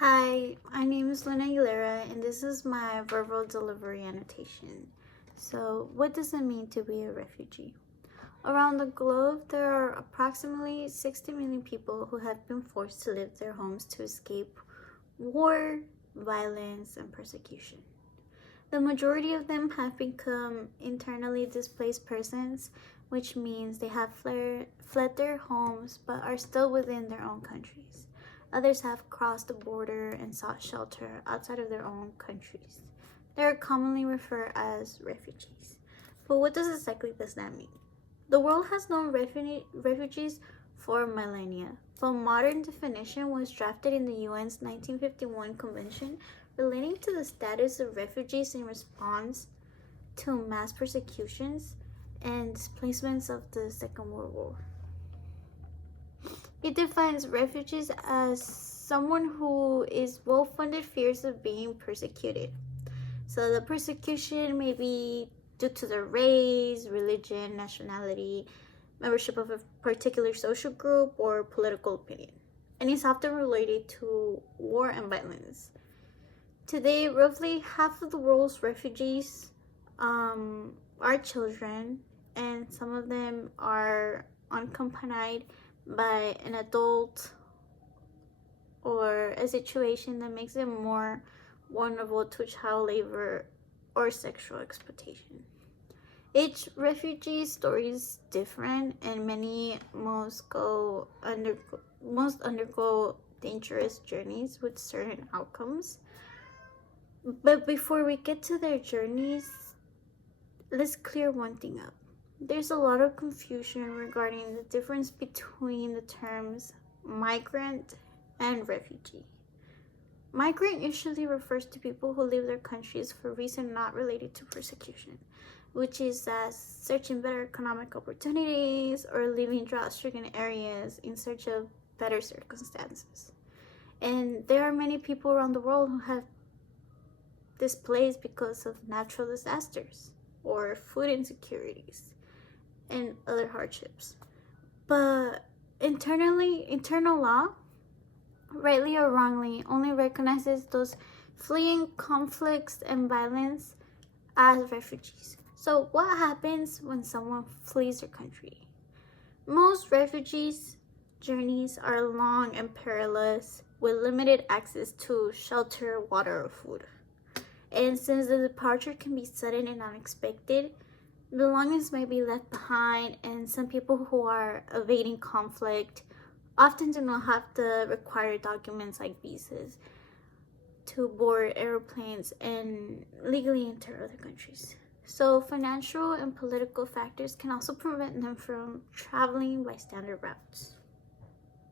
Hi, my name is Luna Aguilera, and this is my verbal delivery annotation. So, what does it mean to be a refugee? Around the globe, there are approximately 60 million people who have been forced to leave their homes to escape war, violence, and persecution. The majority of them have become internally displaced persons, which means they have fled their homes but are still within their own countries. Others have crossed the border and sought shelter outside of their own countries. They are commonly referred as refugees. But what exactly does that mean? The world has known refugees for millennia, but modern definition was drafted in the UN's 1951 Convention relating to the status of refugees in response to mass persecutions and displacements of the Second World War. It defines refugees as someone who is well-founded fears of being persecuted. So the persecution may be due to their race, religion, nationality, membership of a particular social group, or political opinion. And it's often related to war and violence. Today, roughly half of the world's refugees are children, and some of them are unaccompanied by an adult or a situation that makes them more vulnerable to child labor or sexual exploitation. Each refugee story is different, and most undergo dangerous journeys with certain outcomes. But before we get to their journeys, let's clear one thing up. There's a lot of confusion regarding the difference between the terms migrant and refugee. Migrant usually refers to people who leave their countries for reasons not related to persecution, which is as searching better economic opportunities or leaving drought-stricken areas in search of better circumstances. And there are many people around the world who have displaced because of natural disasters or food insecurities and other hardships. But internal law, rightly or wrongly, only recognizes those fleeing conflicts and violence as refugees. So what happens when someone flees their country? Most refugees' journeys are long and perilous with limited access to shelter, water, or food. And since the departure can be sudden and unexpected, belongings may be left behind, and some people who are evading conflict often do not have the required documents like visas to board airplanes and legally enter other countries. So financial and political factors can also prevent them from traveling by standard routes.